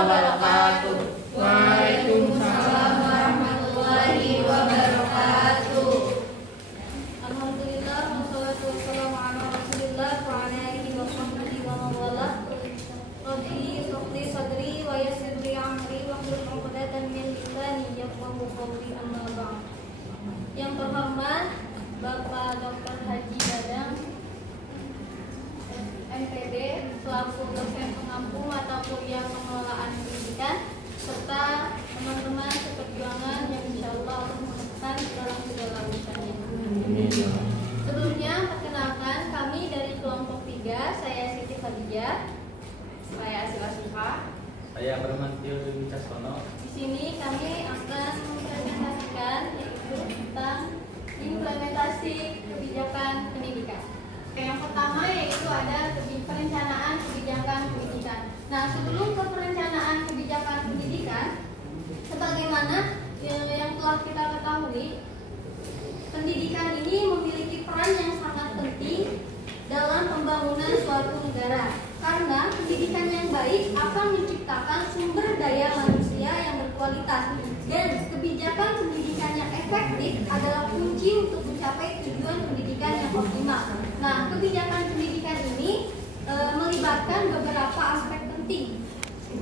wabarakatuh. Waalaikumsalam warahmatullahi wabarakatuh. Alhamdulillah, wassalatu wassalamu ala Rasulillah wa ala alihi wa sahbihi wa man walah. Rabbi shrah sadri wa yassir li amri wahlul 'uqdatam min lisani yafqahu qawli, amma ba'd. Yang terhormat Bapak Dr. Haji Dadang MPD selaku dosen pengampu mata kuliah pengelolaan pendidikan, serta teman-teman seperjuangan yang insya Allah bermanfaat dalam segala urusannya. Sebelumnya, perkenalkan kami dari kelompok 3, saya Siti Khadijah, saya Asila Suha, Saya Bermantio Dwi Casono. Di sini kami akan mempresentasikan yaitu tentang implementasi kebijakan pendidikan. Yang pertama yaitu ada perencanaan kebijakan pendidikan. Nah, sebelum ke perencanaan kebijakan pendidikan, sebagaimana yang telah kita ketahui, pendidikan ini memiliki peran yang sangat penting dalam pembangunan suatu negara. Karena pendidikan yang baik akan menciptakan sumber daya manusia yang berkualitas, dan kebijakan pendidikan yang efektif adalah kunci untuk mencapai tujuan pendidikan yang optimal. Nah, kebijakan pendidikan ini melibatkan beberapa aspek penting.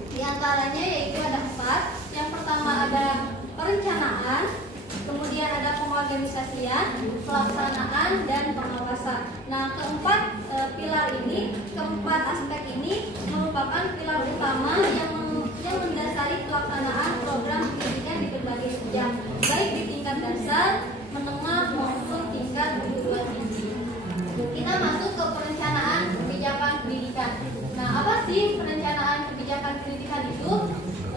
Di antaranya yaitu ada 4. Yang pertama ada perencanaan, kemudian ada pengorganisasian, pelaksanaan, dan pengawasan. Nah, keempat aspek ini merupakan pilar utama yang mendasari pelaksanaan program pendidikan di berbagai jenjang, baik di tingkat dasar, menengah, maupun tingkat perguruan tinggi. Kita masuk ke perencanaan kebijakan pendidikan. Nah, apa sih perencanaan kebijakan pendidikan itu?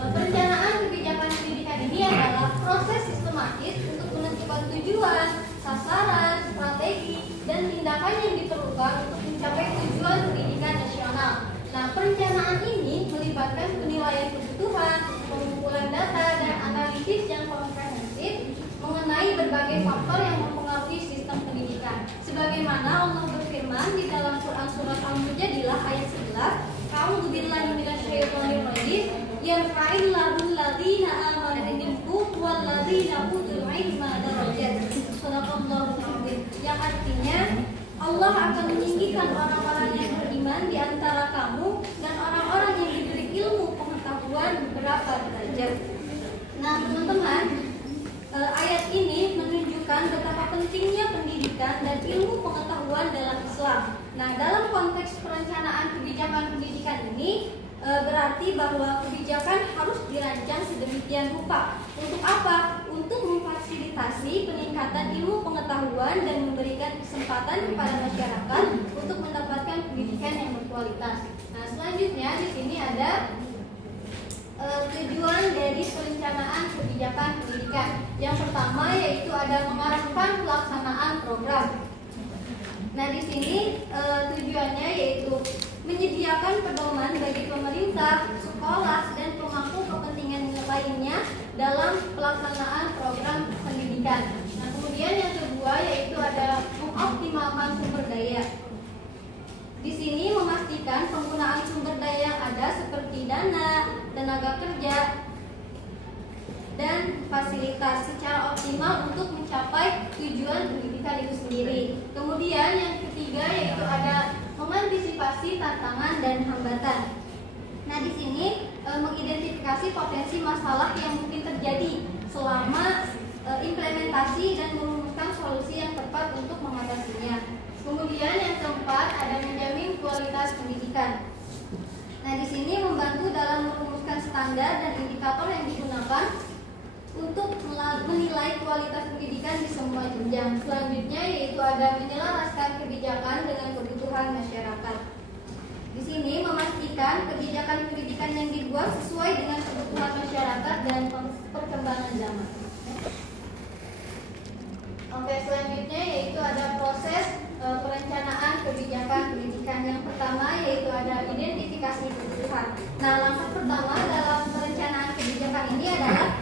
Perencanaan kebijakan pendidikan ini adalah proses sistematis untuk menentukan tujuan, sasaran, strategi, dan tindakan yang diperlukan untuk mencapai tujuan pendidikan nasional. Nah, perencanaan ini melibatkan penilaian kebutuhan, pengumpulan data, dan analisis yang komprehensif mengenai berbagai faktor yang mempengaruhi sistem pendidikan. Sebagaimana Allah berfirman di dalam Quran surat Al-Mujadilah ayat 11, "A'udzu billahi minasyaitonir rajim, yarfa'illahu alladziina aamanu minkum walladziina utul 'ilma darajat." Shadaqallahul 'azim. Yang artinya Allah akan meninggikan orang-orang yang beriman di antara kamu dan orang-orang yang diberi ilmu pengetahuan beberapa derajat. Nah, teman-teman, ayat ini menunjukkan betapa pentingnya pendidikan dan ilmu pengetahuan dalam Islam. Nah, dalam konteks perencanaan kebijakan pendidikan ini berarti bahwa kebijakan harus dirancang sedemikian rupa. Untuk apa? Untuk memfasilitasi peningkatan ilmu pengetahuan dan memberikan kesempatan kepada masyarakat untuk mendapatkan pendidikan yang berkualitas. Nah, selanjutnya di sini ada tujuan dari perencanaan kebijakan pendidikan. Yang pertama yaitu ada mengarahkan pelaksanaan program. Nah, di sini tujuannya yaitu menyediakan pedoman bagi pemerintah, sekolah, dan pemangku kepentingan lainnya dalam pelaksanaan program pendidikan. Nah, kemudian yang kedua yaitu ada mengoptimalkan sumber daya. Di sini memastikan penggunaan sumber daya yang ada seperti dana, tenaga kerja, dan fasilitas secara optimal untuk mencapai tujuan pendidikan itu sendiri. Kemudian yang ketiga yaitu ada mengantisipasi tantangan dan hambatan. Nah, di sini mengidentifikasi potensi masalah yang mungkin terjadi selama implementasi dan merumuskan solusi yang tepat untuk mengatasinya. Kemudian yang keempat ada menjamin kualitas pendidikan. Nah, di sini membantu dalam merumuskan standar dan indikator yang digunakan untuk menilai kualitas pendidikan di semua jenjang. Selanjutnya yaitu ada menyelaraskan kebijakan dengan kebutuhan masyarakat. Di sini memastikan kebijakan pendidikan yang dibuat sesuai dengan kebutuhan masyarakat dan perkembangan zaman. Oke, selanjutnya yaitu ada proses perencanaan kebijakan pendidikan. Yang pertama yaitu ada identifikasi kebutuhan. Nah, langkah pertama dalam perencanaan kebijakan ini adalah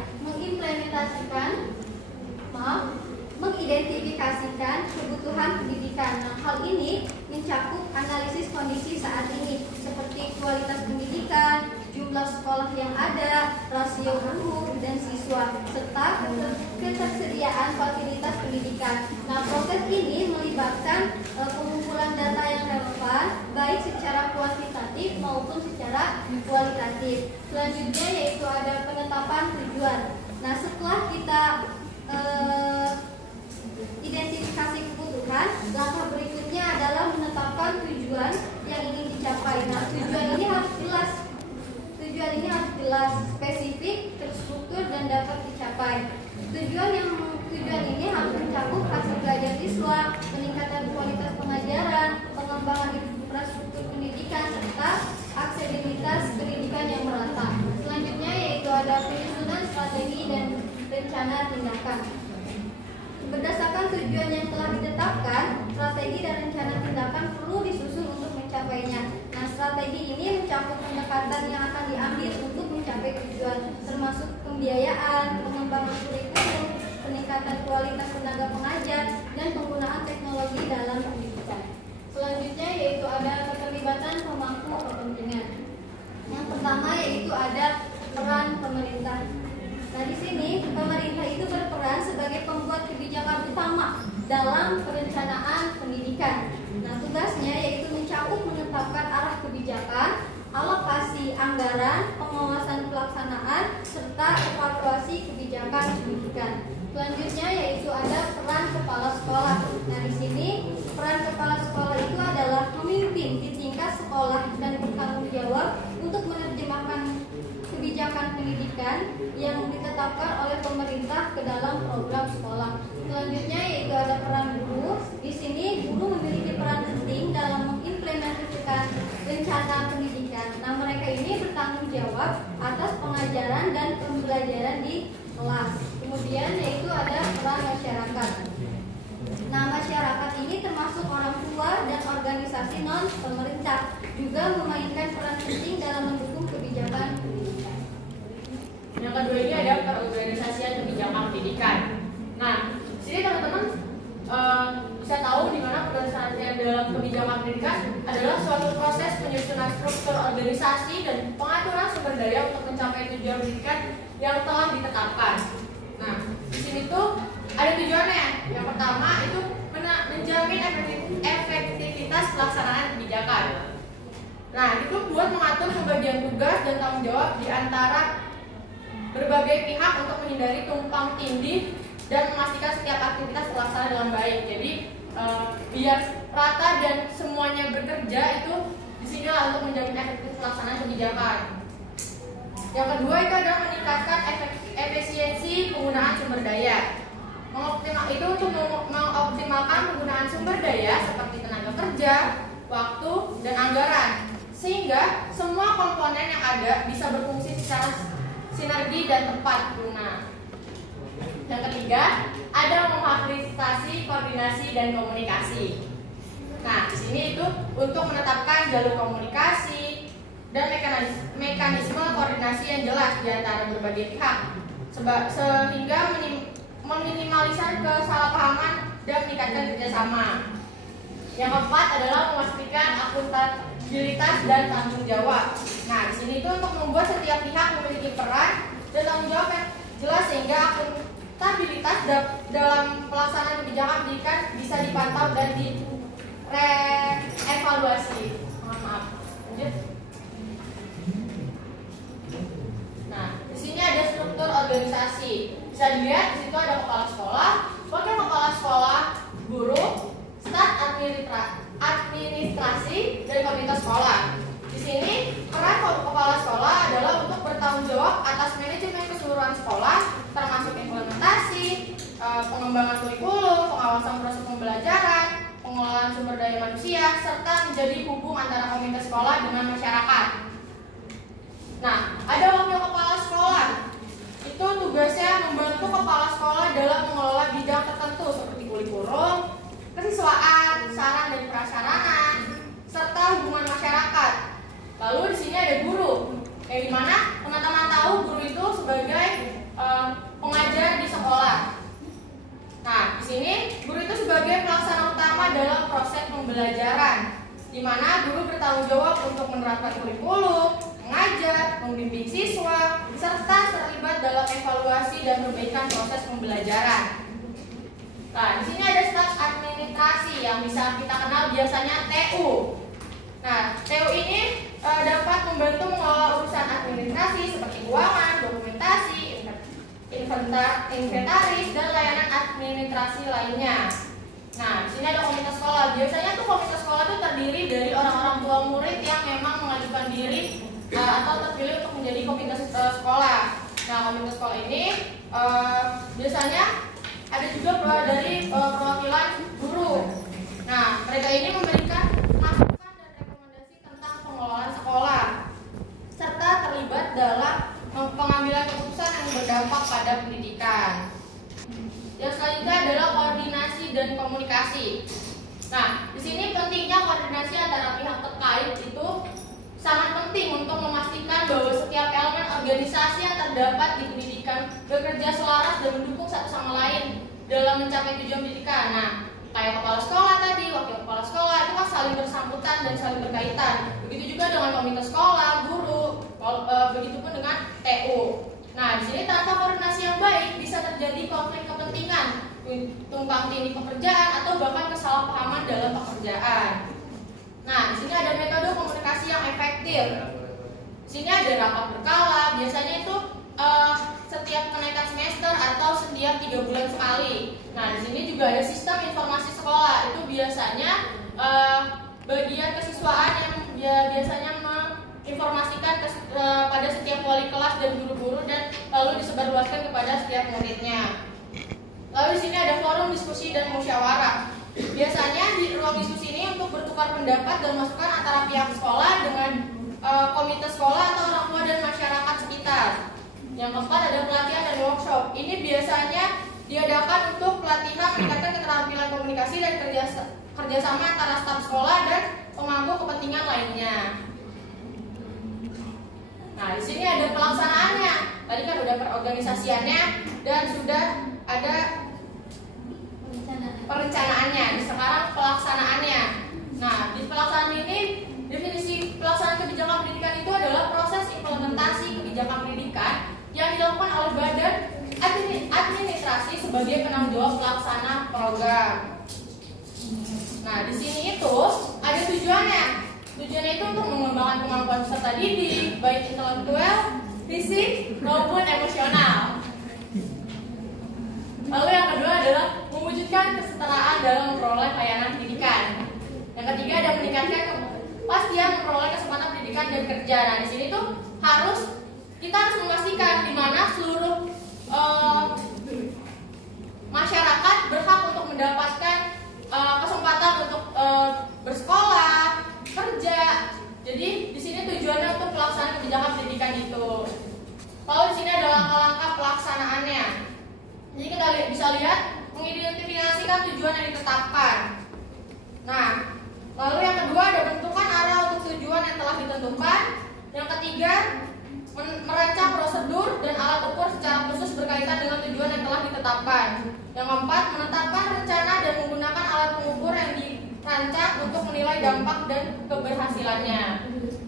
mengidentifikasikan kebutuhan pendidikan. Nah, hal ini mencakup analisis kondisi saat ini seperti kualitas pendidikan, jumlah sekolah yang rasio guru dan siswa, serta ketersediaan fasilitas pendidikan. Nah, proses ini melibatkan pengumpulan data yang relevan, baik secara kuantitatif maupun secara kualitatif. Selanjutnya yaitu ada penetapan tujuan. Nah, setelah kita identifikasi kebutuhan, langkah berikutnya adalah menetapkan tujuan yang ingin dicapai. Nah, tujuan ini harus jelas, spesifik, terstruktur, dan dapat dicapai. Tujuan ini harus mencakup hasil belajar siswa, peningkatan kualitas pengajaran, pengembangan infrastruktur pendidikan, serta aksesibilitas pendidikan yang merata. Selanjutnya yaitu ada penyusunan strategi dan rencana tindakan. Berdasarkan tujuan yang telah ditetapkan, strategi dan rencana tindakan perlu disusun untuk mencapainya. Nah, strategi ini mencakup pendekatan yang akan diambil untuk mencapai tujuan, termasuk pembiayaan, pengembangan kurikulum, peningkatan kualitas tenaga pengajar, dan penggunaan teknologi dalam pendidikan. Selanjutnya yaitu ada keterlibatan pemangku kepentingan. Yang pertama yaitu ada peran pemerintah. Nah, di sini pemerintah itu berperan sebagai pembuat kebijakan utama dalam perencanaan pendidikan. Nah, tugasnya yaitu mencakup menetapkan arah kebijakan, alokasi anggaran, pengawasan pelaksanaan, serta evaluasi kebijakan pendidikan. Selanjutnya yaitu ada peran kepala sekolah. Nah, di sini peran kepala sekolah itu adalah pemimpin di tingkat sekolah dan bertanggung jawab untuk menerjemahkan kebijakan pendidikan yang ditetapkan oleh pemerintah ke dalam program sekolah. Selanjutnya yaitu ada peran guru. Di sini guru memiliki peran penting dalam mengimplementasikan rencana pendidikan. Nah, mereka ini bertanggung jawab atas pengajaran dan pembelajaran di kelas. Kemudian yaitu ada peran masyarakat. Nah, masyarakat ini termasuk orang tua dan organisasi non pemerintah juga memainkan peran penting dalam mendukung kebijakan pendidikan. Yang kedua ini ada perorganisasian kebijakan pendidikan. Nah, di sini teman-teman bisa tahu di mana perorganisasian dalam kebijakan pendidikan adalah suatu proses penyusunan struktur organisasi dan pengaturan sumber daya untuk mencapai tujuan pendidikan yang telah ditetapkan. Nah, di sini tuh ada tujuannya. Yang pertama itu menjamin efektivitas pelaksanaan kebijakan. Nah, itu buat mengatur pembagian tugas dan tanggung jawab di antara berbagai pihak untuk menghindari tumpang tindih dan memastikan setiap aktivitas terlaksana dengan baik. Jadi biar rata dan semuanya bekerja itu disinilah untuk menjamin efektivitas pelaksanaan kebijakan. Yang kedua itu adalah meningkatkan efisiensi penggunaan sumber daya. Itu untuk mengoptimalkan penggunaan sumber daya seperti tenaga kerja, waktu, dan anggaran, sehingga semua komponen yang ada bisa berfungsi secara sinergi dan tepat guna. Yang ketiga, ada memfasilitasi koordinasi dan komunikasi. Nah, di sini itu untuk menetapkan jalur komunikasi dan mekanisme koordinasi yang jelas di antara berbagai pihak, sehingga meminimalisir kesalahpahaman dan meningkatkan kerjasama. Yang keempat adalah memastikan akuntabilitas dan tanggung jawab. Nah, di sini itu untuk membuat setiap pihak memiliki peran dan tanggung jawab yang jelas sehingga akuntabilitas dalam pelaksanaan kebijakan pendidikan bisa dipantau dan dievaluasi. Maaf. Lanjut. Nah, di sini ada struktur organisasi. Bisa dilihat di situ ada kepala sekolah, wakil kepala sekolah, guru, staf administrasi, dan komite sekolah. Di sini peran kepala sekolah adalah untuk bertanggung jawab atas manajemen keseluruhan sekolah, termasuk implementasi, pengembangan kurikulum, pengawasan proses pembelajaran, pengelolaan sumber daya manusia, serta menjadi hubung antara komite sekolah dengan masyarakat. Nah, ada wakil kepala sekolah. Itu tugasnya membantu kepala sekolah dalam mengelola bidang tertentu seperti kurikulum, kesiswaan, saran dan prasarana, serta hubungan masyarakat. Lalu di sini ada guru, yang dimana teman-teman tahu guru itu sebagai pengajar di sekolah. Nah, di sini guru itu sebagai pelaksana utama dalam proses pembelajaran, di mana guru bertanggung jawab untuk menerapkan kurikulum, mengajar, membimbing siswa, serta terlibat dalam evaluasi dan perbaikan proses pembelajaran. Nah, di sini ada staf administrasi yang bisa kita kenal biasanya TU. Nah, TU ini dapat membantu mengelola urusan administrasi seperti keuangan, dokumentasi, inventaris, dan layanan administrasi lainnya. Nah, di sini ada komite sekolah. Biasanya tuh komite sekolah itu terdiri dari orang-orang tua murid yang memang mengajukan diri atau terpilih untuk menjadi komite sekolah. Nah, komite sekolah ini biasanya ada juga dari perwakilan guru. Nah, mereka ini memberikan masukan dan rekomendasi tentang pengelolaan sekolah serta terlibat dalam pengambilan keputusan yang berdampak pada pendidikan. Yang selanjutnya adalah koordinasi dan komunikasi. Nah, di sini pentingnya koordinasi antara pihak terkait itu sangat penting untuk memastikan bahwa setiap elemen organisasi yang terdapat di pendidikan bekerja selaras dan mendukung satu sama lain dalam mencapai tujuan pendidikan. Nah, kayak kepala sekolah tadi, wakil kepala sekolah itu kan saling bersangkutan dan saling berkaitan. Begitu juga dengan komite sekolah, guru, begitupun dengan TU. Nah, di sini tanpa koordinasi yang baik bisa terjadi konflik kepentingan, tumpang tindih pekerjaan atau bahkan kesalahpahaman dalam pekerjaan. Nah, di sini ada metode komunikasi yang efektif. Di sini ada rapat berkala, biasanya itu setiap kenaikan semester atau setiap 3 bulan sekali. Nah, di sini juga ada sistem informasi sekolah. Itu biasanya bagian kesiswaan yang biasanya menginformasikan pada setiap wali kelas dan guru-guru dan lalu disebarluaskan kepada setiap muridnya. Lalu di sini ada forum diskusi dan musyawarah. Biasanya di ruang diskusi ini untuk bertukar pendapat dan masukan antara pihak sekolah dengan komite sekolah atau orang tua dan masyarakat sekitar. Yang keempat ada pelatihan dan workshop. Ini biasanya diadakan untuk pelatihan meningkatkan keterampilan komunikasi dan kerjasama antara staf sekolah dan pemangku kepentingan lainnya. Nah, di sini ada pelaksanaannya. Tadi kan udah perorganisasiannya dan sudah ada perencanaannya. Sekarang pelaksanaannya. Nah, di pelaksanaan ini definisi pelaksanaan kebijakan pendidikan itu adalah proses implementasi kebijakan pendidikan yang dilakukan oleh badan administrasi sebagai penanggung jawab pelaksana program. Nah, di sini itu ada tujuannya. Tujuannya itu untuk mengembangkan kemampuan peserta didik, baik intelektual, fisik, maupun emosional. Lalu yang kedua adalah mewujudkan kesetaraan dalam memperoleh layanan pendidikan. Yang ketiga ada meningkatkan kepastian memperoleh kesempatan pendidikan dan kerja. Nah, di sini tuh kita harus memastikan di mana seluruh masyarakat berhak untuk mendapatkan kesempatan untuk bersekolah, kerja. Jadi di sini tujuannya untuk pelaksanaan kebijakan pendidikan itu. Lalu di sini ada langkah-langkah pelaksanaannya. Jadi kita bisa lihat mengidentifikasikan tujuan yang ditetapkan. Nah, lalu yang kedua ada bentukan arah untuk tujuan yang telah ditentukan. Yang ketiga merancang prosedur dan alat ukur secara khusus berkaitan dengan tujuan yang telah ditetapkan. Yang keempat menetapkan rencana dan menggunakan alat pengukur yang dirancang untuk menilai dampak dan keberhasilannya.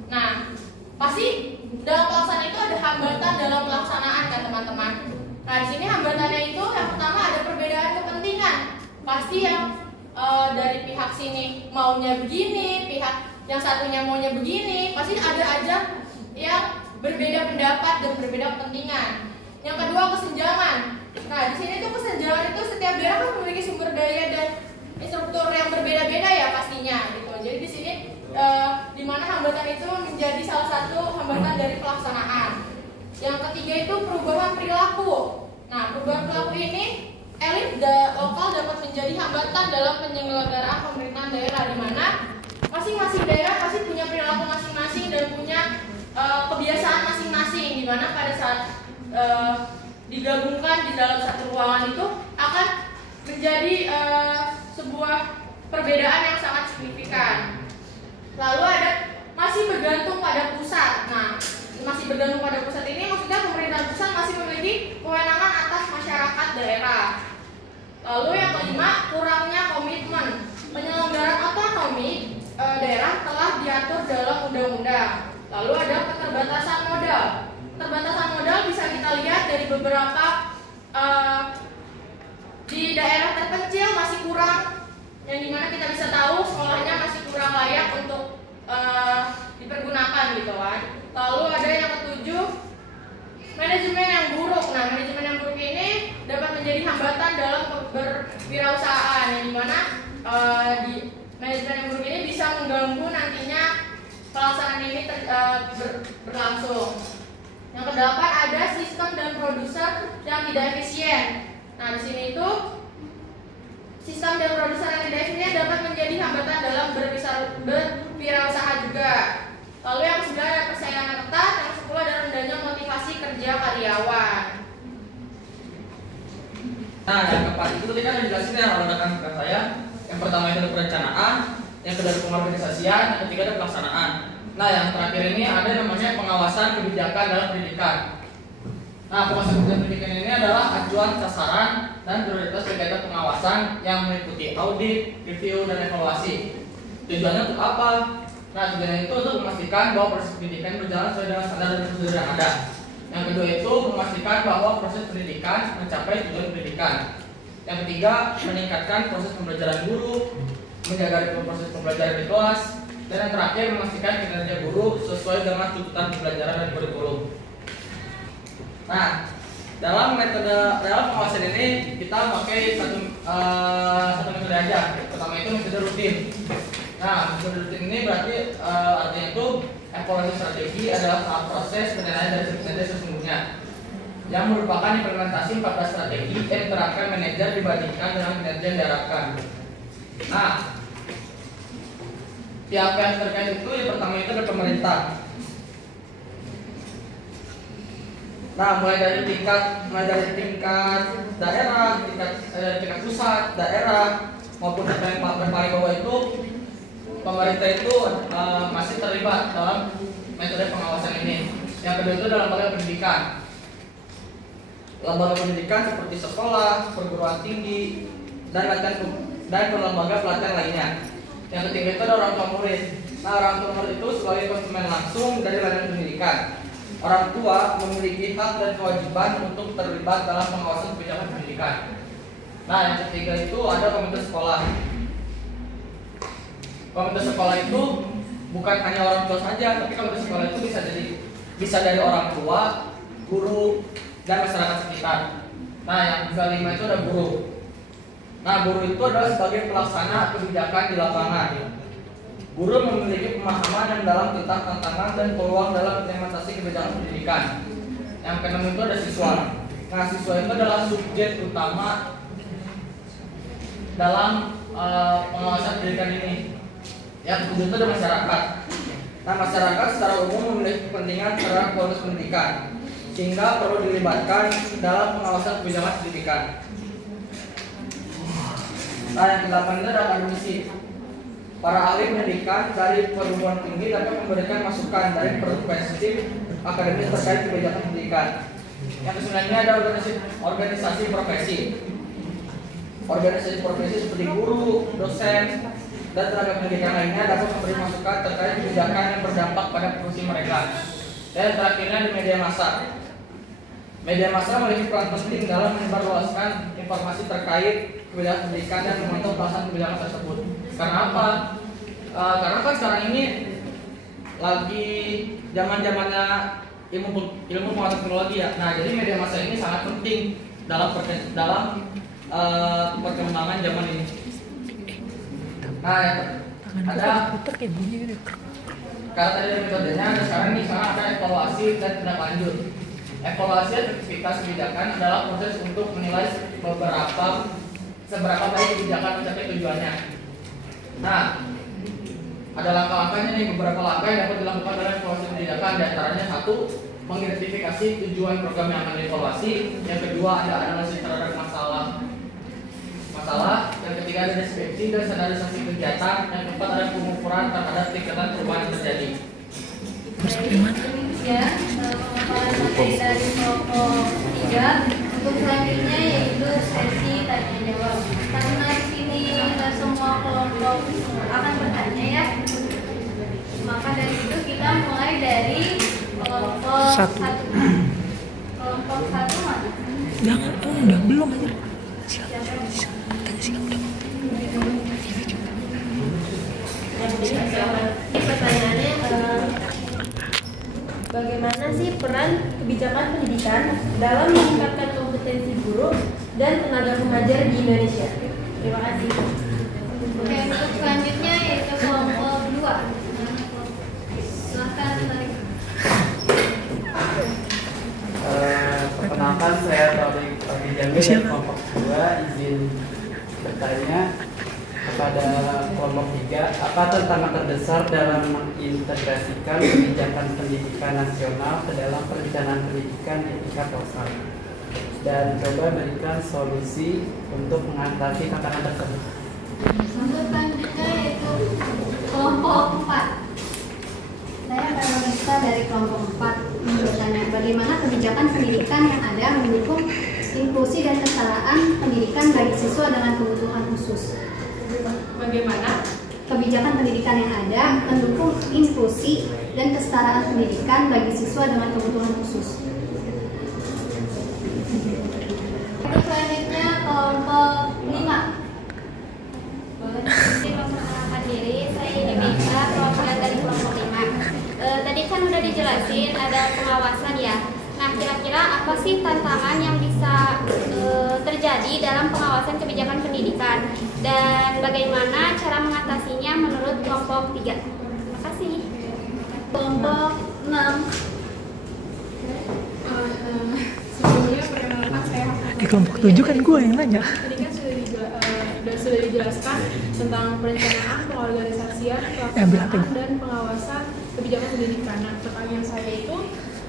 Nah, pasti dalam pelaksanaan itu ada hambatan dalam pelaksanaan kan teman-teman. Nah, di sini hambatannya itu yang pertama ada perbedaan kepentingan. Pasti yang dari pihak sini maunya begini, pihak yang satunya maunya begini, pasti ada aja yang berbeda pendapat dan berbeda kepentingan. Yang kedua kesenjangan. Nah, di sini tuh kesenjangan itu setiap daerah kan memiliki sumber daya dan instruktur yang berbeda-beda ya pastinya gitu. Jadi di sini di mana hambatan itu menjadi salah satu hambatan dari pelaksanaan. Yang ketiga itu perubahan perilaku. Nah, perubahan perilaku ini elit lokal dapat menjadi hambatan dalam penyelenggaraan pemerintahan daerah, di mana masing-masing daerah pasti punya perilaku masing-masing dan punya kebiasaan masing-masing, di mana pada saat digabungkan di dalam satu ruangan itu akan menjadi sebuah perbedaan yang sangat signifikan. Lalu ada masih bergantung pada pusat. Nah, masih bergantung pada pusat ini maksudnya pemerintahan pusat masih memiliki kewenangan atas masyarakat daerah. Lalu yang kelima, kurangnya komitmen. Penyelenggaraan otonomi daerah telah diatur dalam undang-undang. Lalu ada keterbatasan yang dimana kita bisa tahu sekolahnya masih kurang layak untuk dipergunakan gitu kan. Lalu ada yang ketujuh, manajemen yang buruk. Nah, manajemen yang buruk ini dapat menjadi hambatan dalam berwirausahaan, yang dimana di manajemen yang buruk ini bisa mengganggu nantinya pelaksanaan ini berlangsung. Yang kedelapan ada sistem dan produser yang tidak efisien. Nah, di sini itu sistem dan produser yang tidak efisien dapat menjadi hambatan dalam berwirausaha juga. Lalu yang ke-9 ada persaingan ketat, yang ke-10 ada rendahnya motivasi kerja karyawan. Nah, yang keempat itu tadi kan dijelasin ya oleh rekan saya. Yang pertama itu ada perencanaan, yang kedua ada pengorganisasian, yang ketiga ada pelaksanaan. Nah, yang terakhir ini ada namanya pengawasan kebijakan dalam pendidikan. Nah, pengawasan kebijakan pendidikan ini adalah acuan, sasaran, dan prioritas kegiatan pengawasan yang meliputi audit, review, dan evaluasi. Tujuannya untuk apa? Nah, tujuannya itu untuk memastikan bahwa proses pendidikan berjalan sesuai dengan standar dan prosedur yang ada. Yang kedua itu memastikan bahwa proses pendidikan mencapai tujuan pendidikan. Yang ketiga, meningkatkan proses pembelajaran guru, menjaga proses pembelajaran di kelas, dan yang terakhir memastikan kinerja guru sesuai dengan tuntutan pembelajaran dan kurikulum. Nah, dalam pengawasan ini kita pakai satu metode aja. Pertama itu metode rutin. Nah, metode rutin ini berarti artinya itu evaluasi strategi adalah tahap proses penilaian dari kinerja sesungguhnya, yang merupakan implementasi 14 strategi yang diterapkan manajer dibandingkan dengan kinerja yang diharapkan. Nah, pihak-pihak terkait itu yang pertama itu adalah pemerintah. Nah, mulai dari tingkat daerah, tingkat pusat, daerah maupun yang paling bawah itu pemerintah itu masih terlibat dalam metode pengawasan ini. Yang kedua itu dalam lembaga pendidikan. Lembaga pendidikan seperti sekolah, perguruan tinggi, dan lembaga pelatihan lainnya. Yang ketiga itu ada orang tua murid. Nah, orang tua murid itu sebagai konsumen langsung dari layanan pendidikan. Orang tua memiliki hak dan kewajiban untuk terlibat dalam pengawasan kebijakan pendidikan. Nah, yang ketiga itu ada komite sekolah. Komite sekolah itu bukan hanya orang tua saja, tapi komite sekolah itu bisa dari orang tua, guru, dan masyarakat sekitar. Nah, yang kelima itu ada guru. Nah, guru itu adalah sebagai pelaksana kebijakan di lapangan. Guru memiliki pemahaman yang dalam tentang tantangan dan peluang dalam implementasi kebijakan pendidikan. Yang keenam itu ada siswa. Nah, siswa itu adalah subjek utama dalam pengawasan pendidikan ini. Yang ketujuh itu ada masyarakat. Nah, masyarakat secara umum memiliki kepentingan terhadap kualitas pendidikan, sehingga perlu dilibatkan dalam pengawasan kebijakan pendidikan. Nah, yang ke-8 itu ada akademisi. Para ahli pendidikan dari perguruan tinggi dapat memberikan masukan dari perspektif akademis terkait kebijakan pendidikan. Yang ke-9 ada organisasi profesi. Organisasi profesi seperti guru, dosen, dan tenaga pendidikan lainnya dapat memberi masukan terkait kebijakan yang berdampak pada profesi mereka. Dan terakhirnya di media massa. Media massa memiliki peran penting dalam menyebarluaskan informasi terkait kebijakan pendidikan dan memantau pelaksanaan kebijakan tersebut. Karena apa? Karena kan sekarang ini lagi zaman-zamannya ilmu pengetahuan teknologi ya. Nah, jadi media massa ini sangat penting dalam perkembangan zaman ini. Nah, ada karena tadi ada metodenya, sekarang ada evaluasi dan tindak lanjut. Evaluasi dan efektivitas kebijakan adalah proses untuk menilai seberapa baik kebijakan mencapai tujuannya. Nah, ada langkah-langkahnya nih, beberapa langkah yang dapat dilakukan dalam evaluasi kebijakan. Di antaranya satu, mengidentifikasi tujuan program yang akan dievaluasi. Yang kedua, ada analisis terhadap masalah. Yang ketiga ada deskripsi dan standarisasi kegiatan. Yang keempat ada pengukuran terhadap tingkatan perubahan yang terjadi. Ya, pemaparan materi dari kelompok 3. Untuk selanjutnya yaitu sesi tanya jawab. Karena di sini nggak semua kelompok akan bertanya ya, maka dari itu kita mulai dari kelompok 1. Kelompok 1 mana? Jangan, udah belum aja. Siapa? Tanya sih udah. Silakan. Ini pertanyaannya, bagaimana sih peran kebijakan pendidikan dalam meningkatkan kompetensi guru dan tenaga pengajar di Indonesia? Terima kasih. Oke, untuk selanjutnya yaitu kelompok 2. Silakan tarik. Perkenalkan, saya Taufik Jamil dari kelompok 2. Izin bertanya kepada kelompok 3, apa tantangan terbesar dalam mengintegrasikan kebijakan pendidikan nasional ke dalam perencanaan pendidikan di tingkat lokal, dan coba berikan solusi untuk mengatasi tantangan tersebut. Untuk selanjutnya yaitu kelompok 4. Saya Veronica dari kelompok 4 bertanya, bagaimana kebijakan pendidikan yang ada mendukung inklusi dan kesetaraan pendidikan bagi siswa dengan kebutuhan khusus? Bagaimana Kebijakan pendidikan yang ada mendukung inklusi dan kesetaraan pendidikan bagi siswa dengan kebutuhan khusus. Untuk selanjutnya kelompok 5. Memperkenalkan diri, saya Indonesia, perwakilan dari kelompok 5. Tadi kan udah dijelasin ada pengawasan ya. Nah, kira-kira apa sih tantangan yang bisa terjadi dalam pengawasan kebijakan pendidikan dan bagaimana cara mengatasinya menurut kelompok 3? Terima kasih. Kelompok 6. Sebelumnya perkenalkan saya Di kelompok 7 kan gue yang nanya. Tadi kan sudah dijelaskan tentang perencanaan, pengorganisasian, pelaksanaan, dan pengawasan kebijakan pendidikan. Nah, pertanyaan saya itu,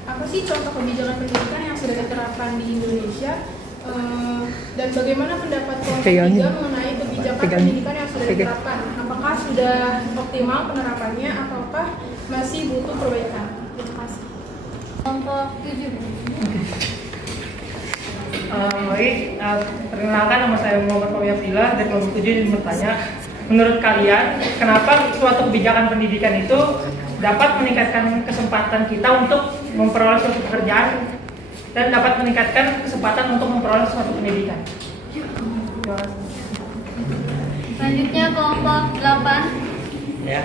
apa sih contoh kebijakan pendidikan yang sudah diterapkan di Indonesia? Dan bagaimana pendapat kelompok 3 mengenai kebijakan pendidikan yang sudah diterapkan? Apakah sudah optimal penerapannya ataukah masih butuh perbaikan? Terima kasih. Kelompok 7. Baik, perkenalkan, nama saya Muhammad Fawiyah Fila dari kelompok 7 ingin bertanya, menurut kalian kenapa suatu kebijakan pendidikan itu dapat meningkatkan kesempatan kita untuk memperoleh suatu pekerjaan dan dapat meningkatkan kesempatan untuk memperoleh suatu pendidikan? Selanjutnya kelompok 8. Ya.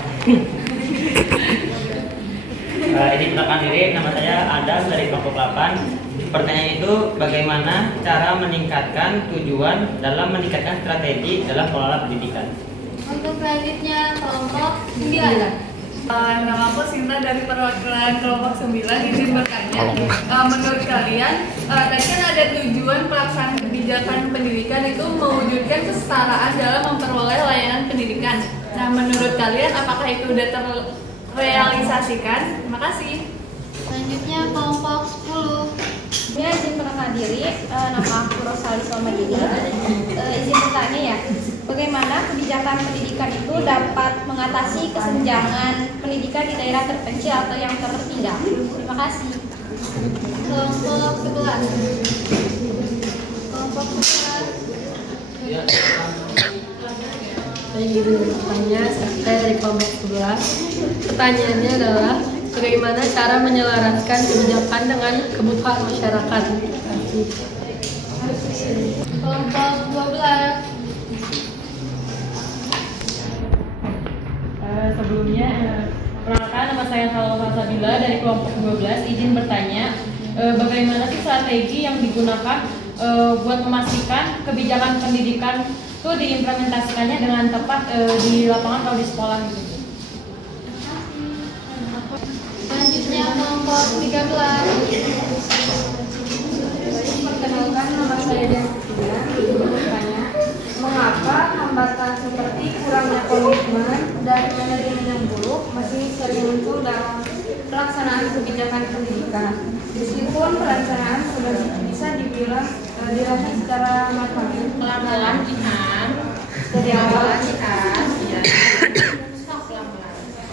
Ini perkenalkan diri, nama saya Adam dari kelompok 8. Pertanyaan itu, bagaimana cara meningkatkan tujuan dalam meningkatkan strategi dalam pengelola pendidikan? Untuk selanjutnya kelompok 9. Nama aku Sinta dari perwakilan kelompok 9, izin bertanya. Menurut kalian, tadi kan ada tujuan pelaksanaan kebijakan pendidikan itu mewujudkan kesetaraan dalam memperoleh layanan pendidikan. Nah, menurut kalian apakah itu sudah terrealisasikan? Terima kasih. Selanjutnya kelompok 10. Ya, izin perkenalkan diri, nama aku Rosali Somadini. Izin bertanya ya, bagaimana kebijakan pendidikan itu dapat mengatasi kesenjangan pendidikan di daerah terpencil atau yang tertinggal? Terima kasih. Kelompok 11. Kelompok 11. Saya ingin bertanya, saya dari kelompok 11. Pertanyaannya adalah, bagaimana cara menyelaraskan kebijakan dengan kebutuhan masyarakat? Kelompok 12. Sebelumnya, perkenalkan, nama saya Salwa Sabila dari kelompok 12. Izin bertanya, bagaimana sih strategi yang digunakan buat memastikan kebijakan pendidikan itu diimplementasikannya dengan tepat di lapangan atau di sekolah gitu? Selanjutnya kelompok 13. Perkenalkan, nama saya Destina. Izin bertanya, mengapa hambatan seperti kurangnya komitmen dan manajemen yang buruk masih sering muncul dalam pelaksanaan kebijakan pendidikan? Meskipun perencanaan sudah bisa dibilang dirancang secara matang. Pelan-pelan Jihan. Dari awal, Ya.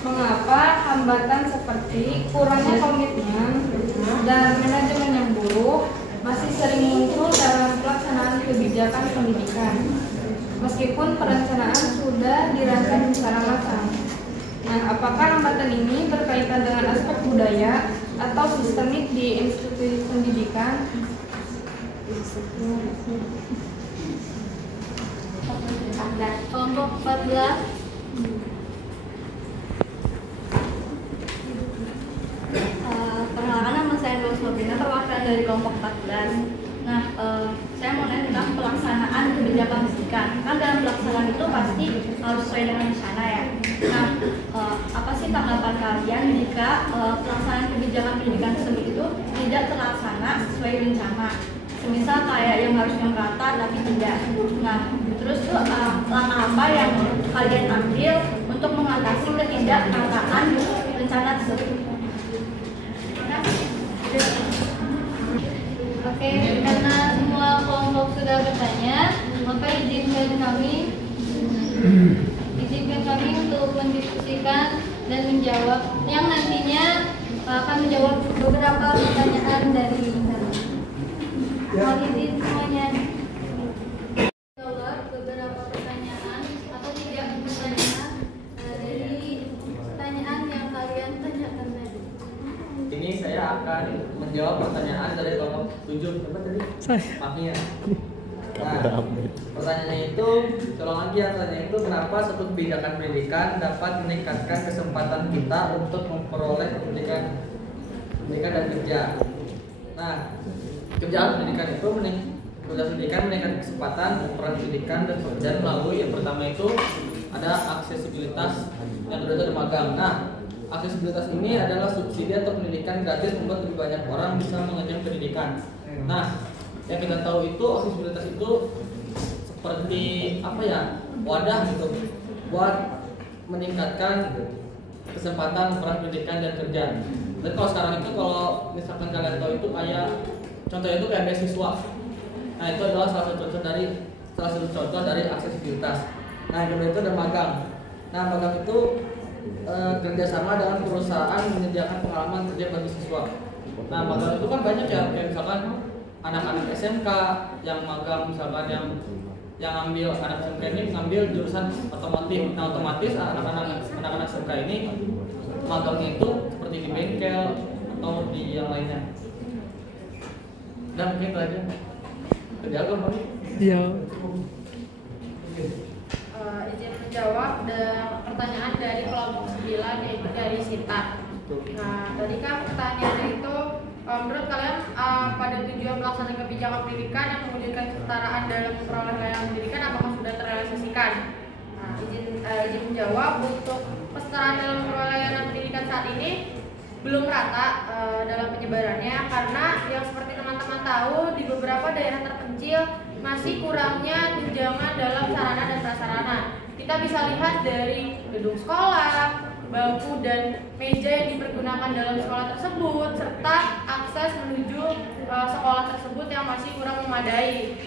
mengapa hambatan seperti kurangnya komitmen dan manajemen yang buruk masih sering muncul dalam pelaksanaan kebijakan pendidikan, meskipun perencanaan sudah dirancang secara matang? Nah, apakah hambatan ini berkaitan dengan aspek budaya atau sistemik di institusi pendidikan? Kelompok 14. dari kelompok 14. Nah, saya mau nanya tentang pelaksanaan kebijakan pendidikan. Kan dalam pelaksanaan itu pasti harus sesuai dengan rencana ya. Nah, apa sih tanggapan kalian jika pelaksanaan kebijakan pendidikan tersebut itu tidak terlaksana sesuai rencana? Semisal kayak yang harusnya merata tapi tidak. Nah, terus tuh langkah apa yang kalian ambil untuk mengatasi ketidakmerataan rencana tersebut? Oke, karena semua kelompok sudah bertanya, maka izinkan kami untuk mendiskusikan dan menjawab yang nantinya akan menjawab beberapa pertanyaan dari mohon izin semuanya jawab beberapa pertanyaan atau tidak bertanya dari pertanyaan yang kalian tanyakan tadi. Ini saya akan menjawab pertanyaan dari kelompok 7. Apa tadi? Mahir. Nah, pertanyaannya itu, tolong lagi ya, pertanyaan itu kenapa suatu kebijakan pendidikan dapat meningkatkan kesempatan kita untuk memperoleh pendidikan dan kerja. Nah, kebijakan pendidikan itu meningkatkan kesempatan memperoleh pendidikan dan pekerjaan melalui yang pertama itu ada aksesibilitas, yang kedua itu ada magang. Nah, aksesibilitas ini adalah subsidi atau pendidikan gratis membuat lebih banyak orang bisa mengenyam pendidikan. Nah, yang kita tahu itu aksesibilitas itu seperti apa ya, wadah gitu buat meningkatkan kesempatan memperoleh pendidikan dan kerja. Dan kalau sekarang itu kalau misalkan kalian tahu itu kayak contohnya itu kayak beasiswa. Nah, itu adalah salah satu contoh dari aksesibilitas. Nah, yang kedua itu ada magang. Nah, magang itu kerjasama dengan perusahaan menyediakan pengalaman kerja bagi siswa. Nah, magang itu kan banyak ya, kayak misalkan anak-anak SMK yang magang, misalkan yang ambil anak SMK ini ngambil jurusan otomotif. Nah, otomatis anak-anak SMK ini magangnya itu seperti di bengkel atau di yang lainnya. Dan mungkin itu aja. Kerja apa, Bang? Iya. Izin menjawab pertanyaan dari kelompok 9 yaitu dari Sinta. Nah, tadi kan pertanyaannya itu menurut kalian pada tujuan pelaksanaan kebijakan pendidikan yang mewujudkan kesetaraan dalam memperoleh layanan pendidikan apakah sudah terrealisasikan? Nah, izin menjawab untuk kesetaraan dalam memperoleh layanan pendidikan saat ini belum rata dalam penyebarannya karena yang seperti teman-teman tahu di beberapa daerah terpencil masih kurangnya tunjangan dalam sarana dan prasarana. Kita bisa lihat dari gedung sekolah, bangku dan meja yang dipergunakan dalam sekolah tersebut serta akses menuju sekolah tersebut yang masih kurang memadai.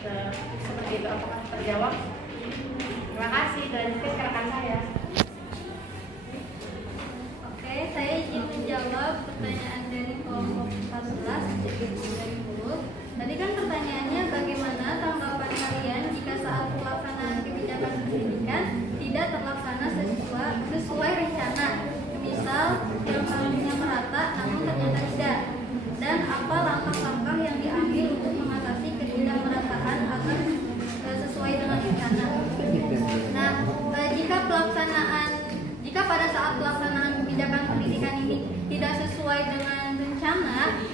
Seperti itu, apakah terjawab? Terima kasih. Dilanjutkan ke rekan saya. Oke, saya izin menjawab pertanyaan dari kelompok 14 dari Mulut. Tadi kan pertanyaannya bagaimana tanggapan kalian jika saat pelaksanaan kebijakan pendidikan tidak terlaksana sesuai rencana, misal yang harusnya merata namun ternyata tidak, dan apa langkah-langkah yang diambil untuk mengatasi ketidakmerataan agar sesuai dengan rencana. Nah, jika pada saat pelaksanaan kebijakan pendidikan ini tidak sesuai dengan rencana,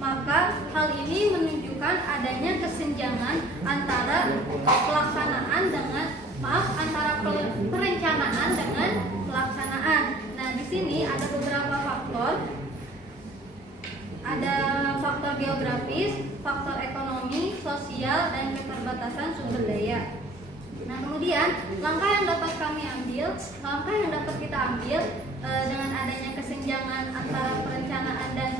maka hal ini menunjukkan adanya kesenjangan antara perencanaan dengan pelaksanaan. Nah, di sini ada beberapa faktor. Ada faktor geografis, faktor ekonomi, sosial, dan keterbatasan sumber daya. Nah, kemudian langkah yang dapat kita ambil dengan adanya kesenjangan antara perencanaan dan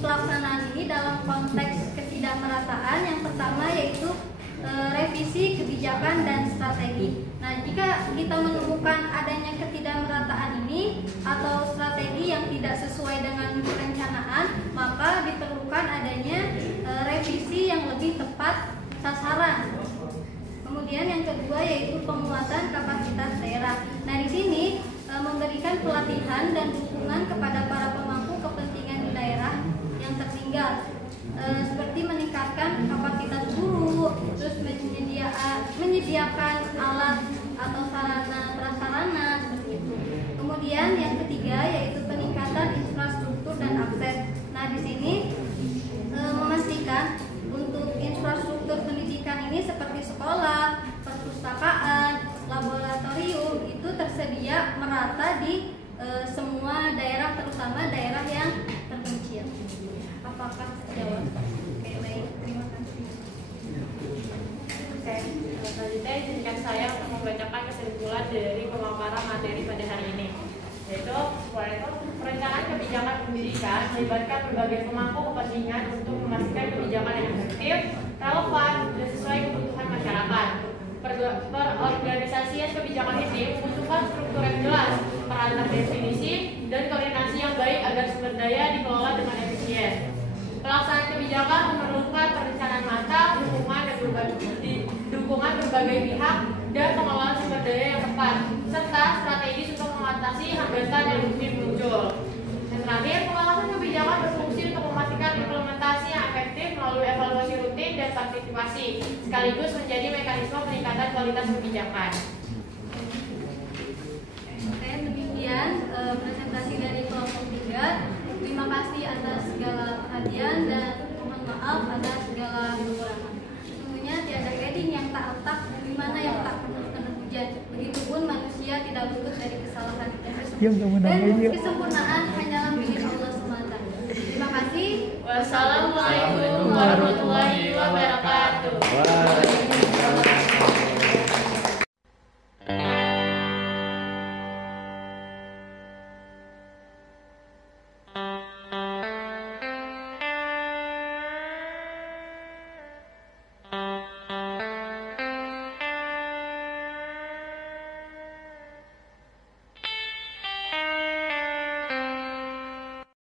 pelaksanaan ini dalam konteks ketidakmerataan, yang pertama yaitu revisi kebijakan dan strategi. Nah, jika kita menemukan adanya ketidakmerataan ini atau strategi yang tidak sesuai dengan perencanaan, maka diperlukan adanya revisi yang lebih tepat sasaran. Kemudian yang kedua yaitu penguatan kapasitas daerah. Nah, di sini memberikan pelatihan dan dukungan kepada para pemangku kepentingan di daerah yang tertinggal, seperti meningkatkan kapasitas guru, terus menyediakan alat atau sarana prasarana seperti itu. Kemudian yang ketiga yaitu peningkatan infrastruktur dan akses. Nah, di sini mengizinkan saya untuk membacakan kesimpulan dari pemaparan materi pada hari ini. Yaitu, perencanaan kebijakan pendidikan melibatkan berbagai pemangku kepentingan untuk memastikan kebijakan yang efektif, relevan, dan sesuai kebutuhan masyarakat. Perorganisasian kebijakan ini membutuhkan struktur yang jelas, peran definisi, dan koordinasi yang baik agar sumber daya dikelola dengan efisien. Pelaksanaan kebijakan memerlukan perencanaan matang, dukungan berbagai pihak, dan pengelolaan sumber daya yang tepat, serta strategis untuk mengatasi hambatan yang mungkin muncul. Dan terakhir, pengawasan kebijakan berfungsi untuk memastikan implementasi yang efektif melalui evaluasi rutin dan partisipasi, sekaligus menjadi mekanisme peningkatan kualitas kebijakan. Oke, demikian presentasi dari kelompok 3. Terima kasih atas segala perhatian dan mohon maaf atas segala kekurangan. Sesungguhnya tiada gading yang tak retak, di mana yang tak pernah kena hujan. Begitupun manusia tidak luput dari kesalahan. Dan kesempurnaan hanyalah milik Allah semata. Terima kasih. Wassalamualaikum warahmatullahi wabarakatuh.